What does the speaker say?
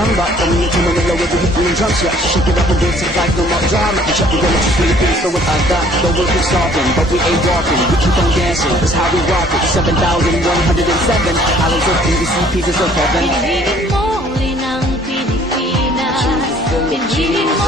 chumba. When you come in the lower, you hit the jump shot. Shake it up and dance it like no more drama. And shut the door, just Philippines, so what I got. The work is softened, but we ain't walking. We keep on dancing, that's how we rock it. 7,107 islands of PVC pieces of heaven. Pinigin mo rin ang Pilipinas. Pinigin